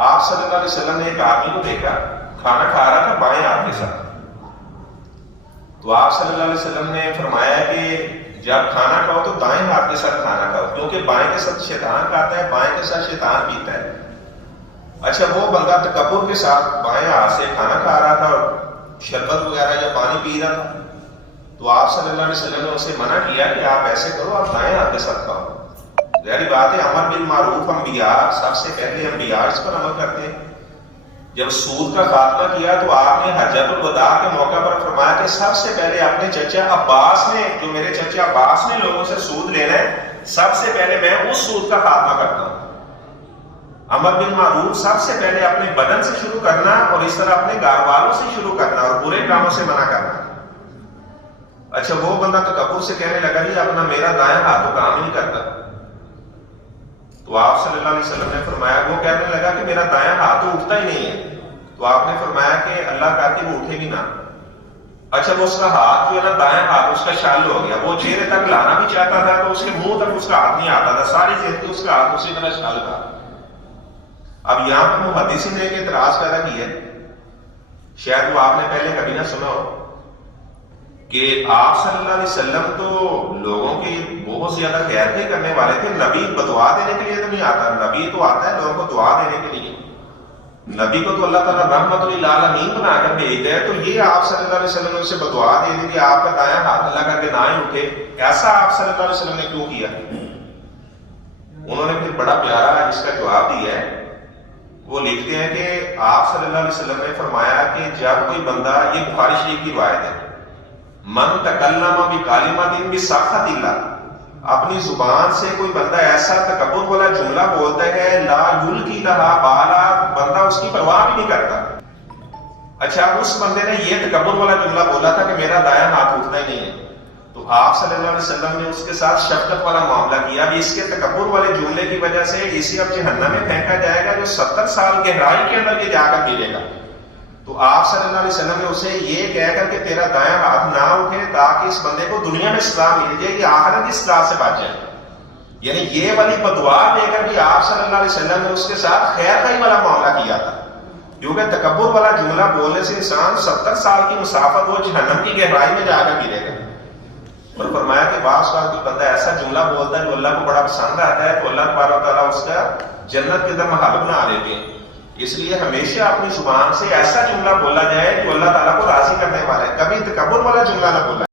آپ صلی اللہ علیہ وسلم نے ایک آدمی کو دیکھا کھانا کھا رہا تھا بائیں ہاتھ کے ساتھ. تو آپ صلی اللہ علیہ وسلم نے فرمایا کہ جب کھانا کھاؤ تو دائیں ہاتھ کے ساتھ کھانا کھاؤ، کیونکہ بائیں کے ساتھ شیطان کھاتا ہے، بائیں کے ساتھ شیطان پیتا ہے. اچھا وہ بندہ تکبر کے ساتھ بائیں ہاتھ سے کھانا کھا رہا تھا اور شربت وغیرہ یا پانی پی رہا تھا، تو آپ صلی اللہ علیہ وسلم نے اسے منع کیا کہ آپ ایسے کرو، آپ دائیں ہاتھ کے ساتھ کھاؤ. ظاہری بات ہے امر بالمعروف انبیاء سب سے پہلے انبیاء اس پر عمل کرتے ہیں. جب سود کا خاتمہ کیا تو آپ نے حجۃ الوداع کے موقع پر فرمایا کہ سب سے پہلے اپنے چچا عباس نے، جو میرے چچا عباس نے لوگوں سے سود لینا ہے، سب سے پہلے میں اس سود کا خاتمہ کرتا ہوں. امر بالمعروف سب سے پہلے اپنے بدن سے شروع کرنا اور اس طرح اپنے گھر والوں سے شروع کرنا اور برے کاموں سے منع کرنا. اچھا وہ بندہ تکبر سے کہنے لگا جی اپنا میرا دائیں ہاتھ تو کام نہیں کرتا. تو آپ صلی اللہ علیہ وسلم نے فرمایا، وہ کہنے لگا کہ میرا دائیں ہاتھ تو اٹھتا ہی نہیں ہے. تو آپ نے فرمایا کہ اللہ کہتی وہ اٹھے گی نہ. اچھا وہ اس کا ہاتھ جو ہے نا دائیں ہاتھ اس کا شال ہو گیا، وہ چہرے تک لانا بھی چاہتا تھا تو اس کے منہ تک اس کا ہاتھ نہیں آتا تھا، ساری زندگی اس کا ہاتھ اسی طرح شال تھا. اب یہاں پر محدثین نے ایک اعتراض پیدا کی ہے، شاید وہ آپ نے پہلے کبھی نہ سنا ہو، کہ آپ صلی اللہ علیہ وسلم تو لوگوں کی بہت زیادہ خیرخواہی کرنے والے تھے، نبی بدعا دینے کے لیے تو نہیں آتا. نبی تو آتا ہے لوگوں کو دعا دینے کے لیے، نبی کو تو اللہ تعالیٰ رحمت للعالمین بنا کر بھیجتا ہے. تو یہ آپ صلی اللہ علیہ وسلم نے اسے بدعا دے دی کہ آپ کا دایاں ہاتھ اللہ کر کے نہ ہی اٹھے. ایسا آپ صلی اللہ علیہ وسلم نے کیوں کیا؟ انہوں نے پھر بڑا پیارا اس کا جواب دیا ہے. وہ لکھتے ہیں کہ آپ صلی اللہ علیہ وسلم نے فرمایا کہ جب کوئی بندہ، یہ بخاری شریف کی روایت ہے، من تکلم بکلمۃ بسخط اللہ، اپنی زبان سے کوئی بندہ ایسا تکبر والا جملہ بولتا ہے لا یلقی لہا بالا، بندہ اس کی پرواہ بھی نہیں کرتا. اچھا اس بندے نے یہ تکبر والا جملہ بولا تھا کہ میرا دایاں ہاتھ اٹھنا ہی نہیں ہے، تو آپ صلی اللہ علیہ وسلم نے اس کے ساتھ شفقت والا معاملہ کیا. اب اس کے تکبر والے جملے کی وجہ سے اسے اب جہنم میں پھینکا جائے گا، جو 70 سال گہرائی کے اندر یہ جا کر گرے گا. تو آپ صلی اللہ علیہ وسلم نے اسے یہ کہہ کر کہ تیرا دایاں ہاتھ نہ اٹھے تاکہ اس بندے کو دنیا میں سزا مل جائے کہ آخرت کی سزا سے بچ جائے. یعنی یہ والی بدعا دے کر بھی آپ صلی اللہ علیہ وسلم نے اس کے ساتھ خیر خواہی والا معاملہ کیا تھا، کیونکہ تکبر والا جملہ بولنے سے انسان 70 سال کی مسافت وہ جہنم کی گہرائی میں جا کر گرے گا. اور فرمایا کہ بعض بار کوئی بندہ ایسا جملہ بولتا ہے جو اللہ کو بڑا پسند آتا ہے تو اللہ تبارک و تعالیٰ اس کا جنت کے اندر محل بنا دیتے ہیں. اس لیے ہمیشہ اپنی زبان سے ایسا جملہ بولا جائے جو اللہ تعالیٰ کو راضی کرنے والا ہے، کبھی تکبر والا جملہ نہ بولا.